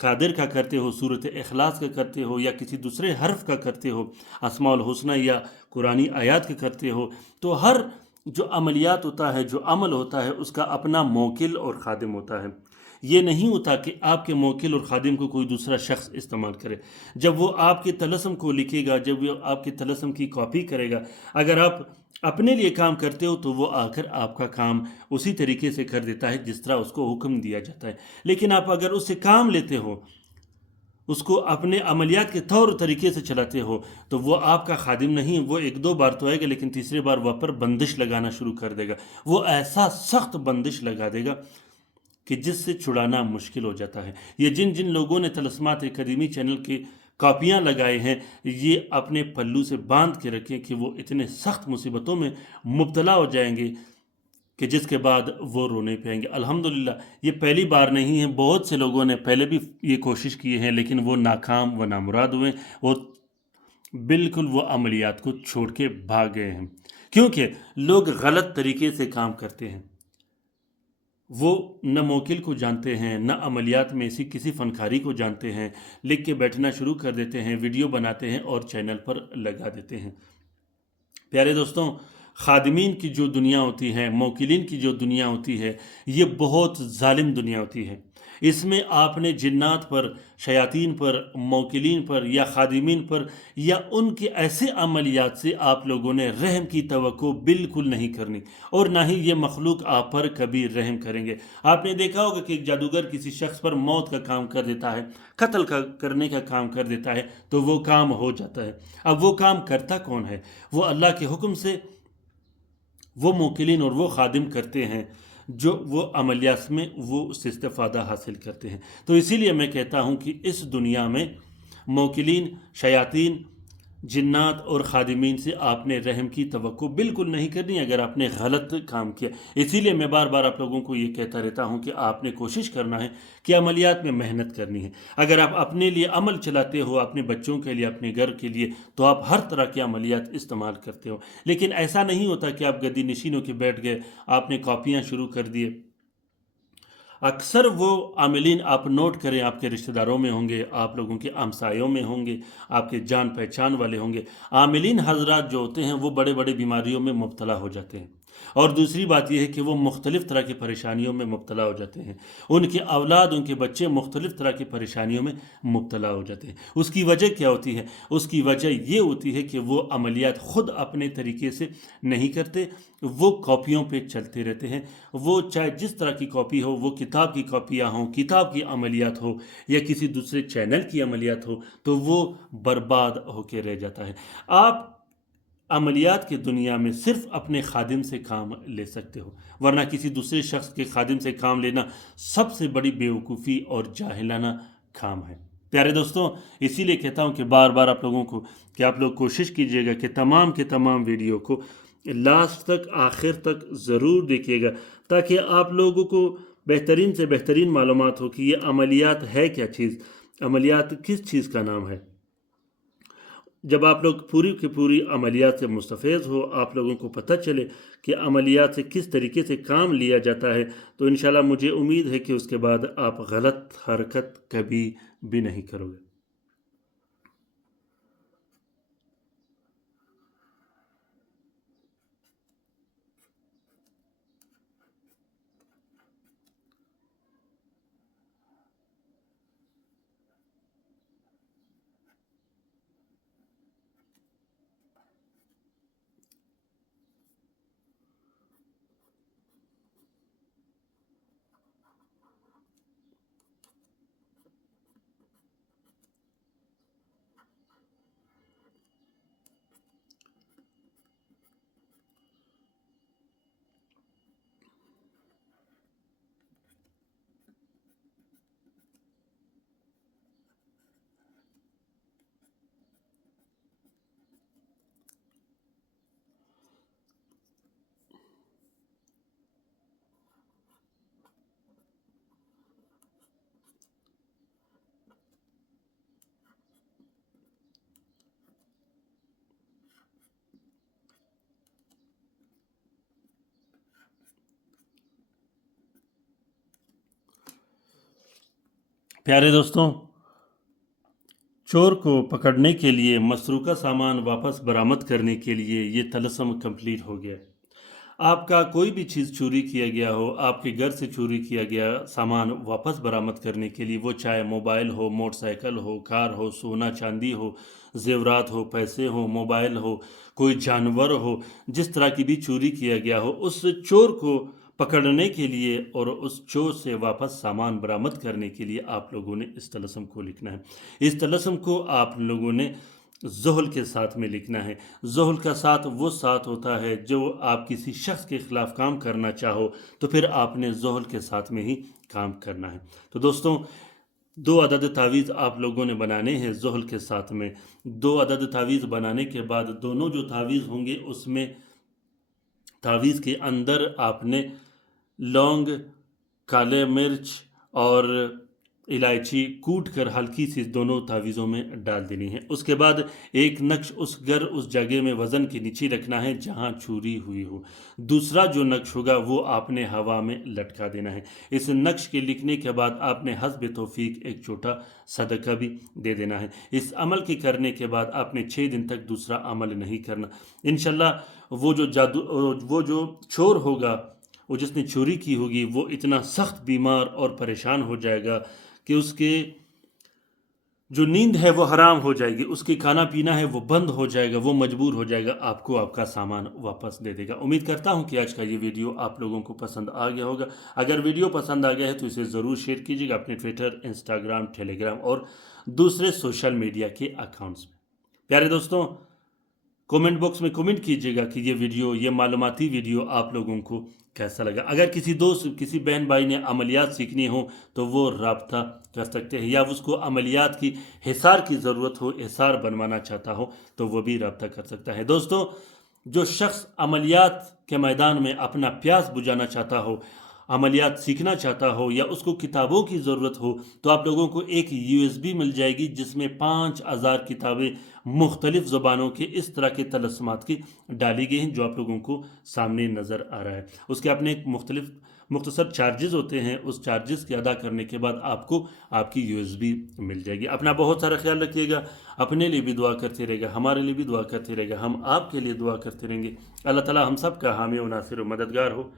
قادر کا کرتے ہو، سورۃ اخلاص کا کرتے ہو، یا کسی دوسرے حرف کا کرتے ہو، اسماء الحسنہ یا قرآنی آیات کا کرتے ہو، تو ہر جو عملیات ہوتا ہے، جو عمل ہوتا ہے، اس کا اپنا موکل اور خادم ہوتا ہے۔ یہ نہیں ہوتا کہ آپ کے موکل اور خادم کو کوئی دوسرا شخص استعمال کرے۔ جب وہ آپ کے طلسم کو لکھے گا، جب وہ آپ کے طلسم کی کاپی کرے گا، اگر آپ اپنے لیے کام کرتے ہو تو وہ آ کر آپ کا کام اسی طریقے سے کر دیتا ہے جس طرح اس کو حکم دیا جاتا ہے۔ لیکن آپ اگر اس سے کام لیتے ہو، اس کو اپنے عملیات کے طور طریقے سے چلاتے ہو، تو وہ آپ کا خادم نہیں، وہ ایک دو بار تو آئے گا لیکن تیسرے بار وہ پر بندش لگانا شروع کر دے گا۔ وہ ایسا سخت بندش لگا دے گا کہ جس سے چھڑانا مشکل ہو جاتا ہے۔ یہ جن لوگوں نے طلسمات قدیمی چینل کے کاپیاں لگائے ہیں، یہ اپنے پلو سے باندھ کے رکھیں کہ وہ اتنے سخت مصیبتوں میں مبتلا ہو جائیں گے کہ جس کے بعد وہ رونے پہ گے۔ الحمدللہ یہ پہلی بار نہیں ہے، بہت سے لوگوں نے پہلے بھی یہ کوشش کی ہے لیکن وہ ناکام و نامراد ہوئے، اور بالکل وہ عملیات کو چھوڑ کے بھاگ گئے ہیں، کیونکہ لوگ غلط طریقے سے کام کرتے ہیں۔ وہ نہ موکل کو جانتے ہیں، نہ عملیات میں ایسی کسی فنکاری کو جانتے ہیں، لکھ کے بیٹھنا شروع کر دیتے ہیں، ویڈیو بناتے ہیں اور چینل پر لگا دیتے ہیں۔ پیارے دوستوں، خادمین کی جو دنیا ہوتی ہے، موکلین کی جو دنیا ہوتی ہے، یہ بہت ظالم دنیا ہوتی ہے۔ اس میں آپ نے جنات پر، شیاطین پر، موکلین پر یا خادمین پر یا ان کے ایسے عملیات سے آپ لوگوں نے رحم کی توقع بالکل نہیں کرنی، اور نہ ہی یہ مخلوق آپ پر کبھی رحم کریں گے۔ آپ نے دیکھا ہوگا کہ ایک جادوگر کسی شخص پر موت کا کام کر دیتا ہے، قتل کرنے کا کام کر دیتا ہے، تو وہ کام ہو جاتا ہے۔ اب وہ کام کرتا کون ہے؟ وہ اللہ کے حکم سے وہ موکلین اور وہ خادم کرتے ہیں جو وہ عملیات میں وہ اس سے استفادہ حاصل کرتے ہیں۔ تو اسی لیے میں کہتا ہوں کہ اس دنیا میں موکلین، شیاطین، جنات اور خادمین سے آپ نے رحم کی توقع بالکل نہیں کرنی اگر آپ نے غلط کام کیا۔ اسی لیے میں بار بار آپ لوگوں کو یہ کہتا رہتا ہوں کہ آپ نے کوشش کرنا ہے کہ عملیات میں محنت کرنی ہے۔ اگر آپ اپنے لیے عمل چلاتے ہو، اپنے بچوں کے لیے، اپنے گھر کے لیے، تو آپ ہر طرح کے عملیات استعمال کرتے ہو، لیکن ایسا نہیں ہوتا کہ آپ گدی نشینوں کے بیٹھ گئے، آپ نے کاپیاں شروع کر دیے۔ اکثر وہ عاملین آپ نوٹ کریں، آپ کے رشتہ داروں میں ہوں گے، آپ لوگوں کے ہمسایوں میں ہوں گے، آپ کے جان پہچان والے ہوں گے۔ عاملین حضرات جو ہوتے ہیں وہ بڑے بڑے بیماریوں میں مبتلا ہو جاتے ہیں، اور دوسری بات یہ ہے کہ وہ مختلف طرح کی پریشانیوں میں مبتلا ہو جاتے ہیں۔ ان کے اولاد، ان کے بچے مختلف طرح کی پریشانیوں میں مبتلا ہو جاتے ہیں۔ اس کی وجہ کیا ہوتی ہے؟ اس کی وجہ یہ ہوتی ہے کہ وہ عملیات خود اپنے طریقے سے نہیں کرتے، وہ کاپیوں پہ چلتے رہتے ہیں۔ وہ چاہے جس طرح کی کاپی ہو، وہ کتاب کی کاپیاں ہوں، کتاب کی عملیات ہو، یا کسی دوسرے چینل کی عملیات ہو، تو وہ برباد ہو کے رہ جاتا ہے۔ آپ عملیات کی دنیا میں صرف اپنے خادم سے کام لے سکتے ہو، ورنہ کسی دوسرے شخص کے خادم سے کام لینا سب سے بڑی بیوقوفی اور جاہلانہ کام ہے۔ پیارے دوستوں، اسی لیے کہتا ہوں کہ بار بار آپ لوگوں کو کہ آپ لوگ کوشش کیجئے گا کہ تمام کے تمام ویڈیو کو لاسٹ تک، آخر تک ضرور دیکھیے گا، تاکہ آپ لوگوں کو بہترین سے بہترین معلومات ہو کہ یہ عملیات ہے کیا چیز، عملیات کس چیز کا نام ہے۔ جب آپ لوگ پوری کی پوری عملیات سے مستفیض ہو، آپ لوگوں کو پتہ چلے کہ عملیات سے کس طریقے سے کام لیا جاتا ہے، تو انشاءاللہ مجھے امید ہے کہ اس کے بعد آپ غلط حرکت کبھی بھی نہیں کرو گے۔ پیارے دوستوں، چور کو پکڑنے کے لیے مسروقہ سامان واپس برآمد کرنے کے لیے یہ طلسم کمپلیٹ ہو گیا۔ آپ کا کوئی بھی چیز چوری کیا گیا ہو، آپ کے گھر سے چوری کیا گیا سامان واپس برآمد کرنے کے لیے، وہ چاہے موبائل ہو، موٹر سائیکل ہو، کار ہو، سونا چاندی ہو، زیورات ہو، پیسے ہو، موبائل ہو، کوئی جانور ہو، جس طرح کی بھی چوری کیا گیا ہو، اس چور کو پکڑنے کے لیے اور اس چور سے واپس سامان برآمد کرنے کے لیے آپ لوگوں نے اس طلسم کو لکھنا ہے۔ اس طلسم کو آپ لوگوں نے زحل کے ساتھ میں لکھنا ہے۔ زحل کا ساتھ وہ ساتھ ہوتا ہے جو آپ کسی شخص کے خلاف کام کرنا چاہو تو پھر آپ نے زحل کے ساتھ میں ہی کام کرنا ہے۔ تو دوستوں، 2 عدد تعویذ آپ لوگوں نے بنانے ہیں زحل کے ساتھ میں۔ 2 عدد تعویذ بنانے کے بعد دونوں جو تعویذ ہوں گے اس میں تعویذ کے اندر آپ نے لونگ، کالے مرچ اور الائچی کوٹ کر ہلکی سی دونوں تعویذوں میں ڈال دینی ہے۔ اس کے بعد ایک نقش اس جگہ میں وزن کے نیچے رکھنا ہے جہاں چوری ہوئی ہو۔ دوسرا جو نقش ہوگا وہ آپ نے ہوا میں لٹکا دینا ہے۔ اس نقش کے لکھنے کے بعد آپ نے حسب توفیق ایک چھوٹا صدقہ بھی دے دینا ہے۔ اس عمل کے کرنے کے بعد آپ نے 6 دن تک دوسرا عمل نہیں کرنا۔ انشاءاللہ وہ جو چور ہوگا، وہ جس نے چوری کی ہوگی، وہ اتنا سخت بیمار اور پریشان ہو جائے گا کہ اس کے جو نیند ہے وہ حرام ہو جائے گی، اس کی کھانا پینا ہے وہ بند ہو جائے گا، وہ مجبور ہو جائے گا، آپ کو آپ کا سامان واپس دے دے گا۔ امید کرتا ہوں کہ آج کا یہ ویڈیو آپ لوگوں کو پسند آ گیا ہوگا۔ اگر ویڈیو پسند آ گیا ہے تو اسے ضرور شیئر کیجیے گا اپنے ٹویٹر، انسٹاگرام، ٹیلی گرام اور دوسرے سوشل میڈیا کے اکاؤنٹس میں۔ پیارے دوستوں، کومنٹ باکس میں کومنٹ کیجیے گا کہ یہ ویڈیو، یہ معلوماتی ویڈیو آپ لوگوں کو کیسا لگا۔ اگر کسی دوست، کسی بہن بھائی نے عملیات سیکھنی ہو تو وہ رابطہ کر سکتے ہیں، یا اس کو عملیات کی حصار کی ضرورت ہو، حصار بنوانا چاہتا ہو تو وہ بھی رابطہ کر سکتا ہے۔ دوستوں، جو شخص عملیات کے میدان میں اپنا پیاس بجھانا چاہتا ہو، عملیات سیکھنا چاہتا ہو، یا اس کو کتابوں کی ضرورت ہو تو آپ لوگوں کو ایک USB مل جائے گی جس میں 5000 کتابیں مختلف زبانوں کے اس طرح کے طلسمات کی ڈالی گئی ہیں جو آپ لوگوں کو سامنے نظر آ رہا ہے۔ اس کے اپنے مختصر چارجز ہوتے ہیں، اس چارجز کے ادا کرنے کے بعد آپ کو آپ کی USB مل جائے گی۔ اپنا بہت سارا خیال رکھیے گا، اپنے لیے بھی دعا کرتے رہے گا، ہمارے لیے بھی دعا کرتے رہے گا، ہم آپ کے لیے دعا کرتے رہیں گے۔ اللہ تعالی ہم سب کا حامی و ناصر و مددگار ہو۔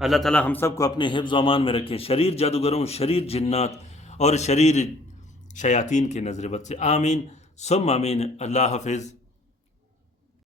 اللہ تعالی ہم سب کو اپنے حفظ و امان میں رکھے، شریر جادوگروں، شریر جنات اور شریر شیاطین کے نظر بد سے۔ آمین ثم آمین۔ اللہ حافظ۔